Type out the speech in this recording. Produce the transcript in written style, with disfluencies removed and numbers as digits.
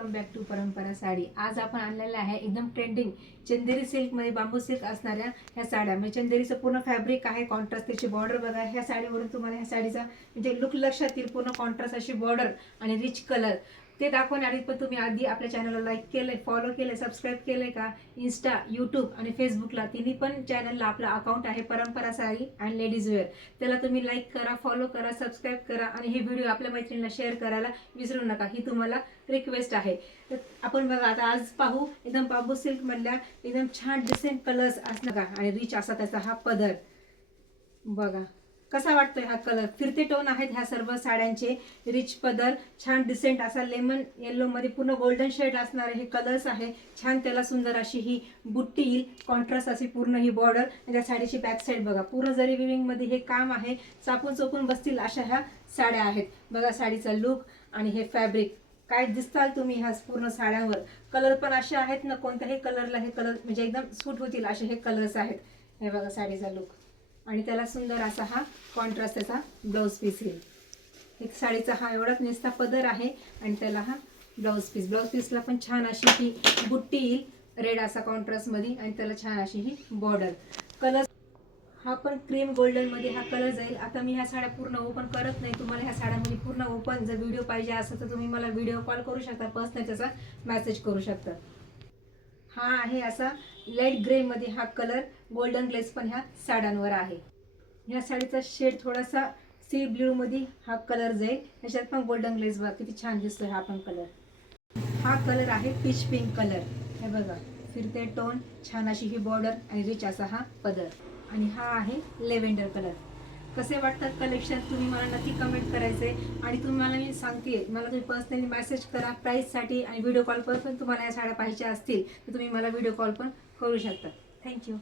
Welcome back to परंपरा साडी। आज आपण आणलेलं आहे एकदम ट्रेंडिंग चंदेरी सिल्क मध्ये बांबू सिल्क असणाऱ्या ह्या साड्या। म्हणजे चंदेरीचं पूर्ण फॅब्रिक आहे, कॉन्ट्रास्ट त्याची बॉर्डर बघा। ह्या साडीवरून तुम्हाला ह्या साडीचा म्हणजे लुक लक्षात येईल, पूर्ण कॉन्ट्रास्ट अशी बॉर्डर आणि रिच कलर ते दाखवणार आहेत। पण तुम्ही आधी आपल्या चॅनलला लाईक केलंय, फॉलो केलंय, सबस्क्राईब केलंय का? इंस्टा, यूट्यूब आणि फेसबुकला तिन्ही पण चॅनलला आपलं अकाउंट आहे परंपरा साडी अँड लेडीज वेअर। त्याला तुम्ही लाईक करा, फॉलो करा, सबस्क्राईब करा आणि हे व्हिडिओ आपल्या मैत्रिणींना शेअर करायला विसरू नका, ही तुम्हाला रिक्वेस्ट आहे। तर आपण बघा आता आज पाहू एकदम बांबू सिल्क मधल्या एकदम छान डिसेंट कलर्स असणार का आणि रिच असा त्याचा हा पदर बघा कसा वाटतोय। हा कलर फिरते टोन आहेत ह्या सर्व साड्यांचे। रिच पदर, छान डिसेंट असा लेमन येलो मध्ये पूर्ण गोल्डन शेड असणारे हे कलर्स आहे। छान त्याला सुंदर अशी ही बुट्टी येईल, कॉन्ट्रास्ट अशी पूर्ण ही बॉर्डर। त्या साडीची बॅक साइड बघा, पूर्ण जरी विविंग मध्ये हे काम आहे। चापून चोपून बसतील अशा ह्या साड्या आहेत बघा। साडीचा लुक आणि हे फॅब्रिक काय दिसताल तुम्ही ह्या पूर्ण साड्यांवर। कलर पण असे आहेत ना, कोणत्याही कलरला हे कलर म्हणजे एकदम सूट होतील असे हे कलर्स आहेत। हे बघा साडीचा लुक आणि त्याला सुंदर असा हा कॉन्ट्रास्ट त्याचा ब्लाउज पीस येईल। एक साडीचा हा एवढाच नेसता पदर आहे आणि त्याला हा ब्लाउज पीस। ब्लाउज पीसला पण छान अशी ही बुट्टी येईल, रेड असा कॉन्ट्रास्ट मध्ये आणि त्याला छान अशी ही बॉर्डर। कलर हा पण क्रीम गोल्डन मध्ये हा कलर जाईल। आता मी ह्या साड्या पूर्ण ओपन करत नाही, तुम्हाला ह्या साड्यामध्ये पूर्ण ओपन जर व्हिडिओ पाहिजे असेल तर तुम्ही मला व्हिडिओ कॉल करू शकता, पर्सनल त्याचा मेसेज करू शकता। हा आहे असा लाईट ग्रे मध्ये हा कलर, गोल्डन ग्लेस पण ह्या साड्यांवर आहे। ह्या साडीचा शेड थोडासा सी ब्ल्यू मध्ये हा कलर जाईल, ह्याच्यात पण गोल्डन ग्लेस बघा किती छान दिसतोय हा पण कलर। हा कलर आहे पीच पिंक कलर। हे बघा फिरते टोन, छान अशी ही बॉर्डर आणि रिच असा हा पदर। आणि हा आहे लेव्हेंडर कलर। कसे वाटतात कलेक्शन तुम्ही मला नक्की कमेंट करायचे। आणि तुम्हाला मी सांगते, मला तुम्ही पर्सनली मेसेज करा प्राईससाठी आणि व्हिडिओ कॉल पण तुम्हाला या साड्या पाहिजे असतील तर तुम्ही मला व्हिडिओ कॉल पण करू शकता। थँक्यू।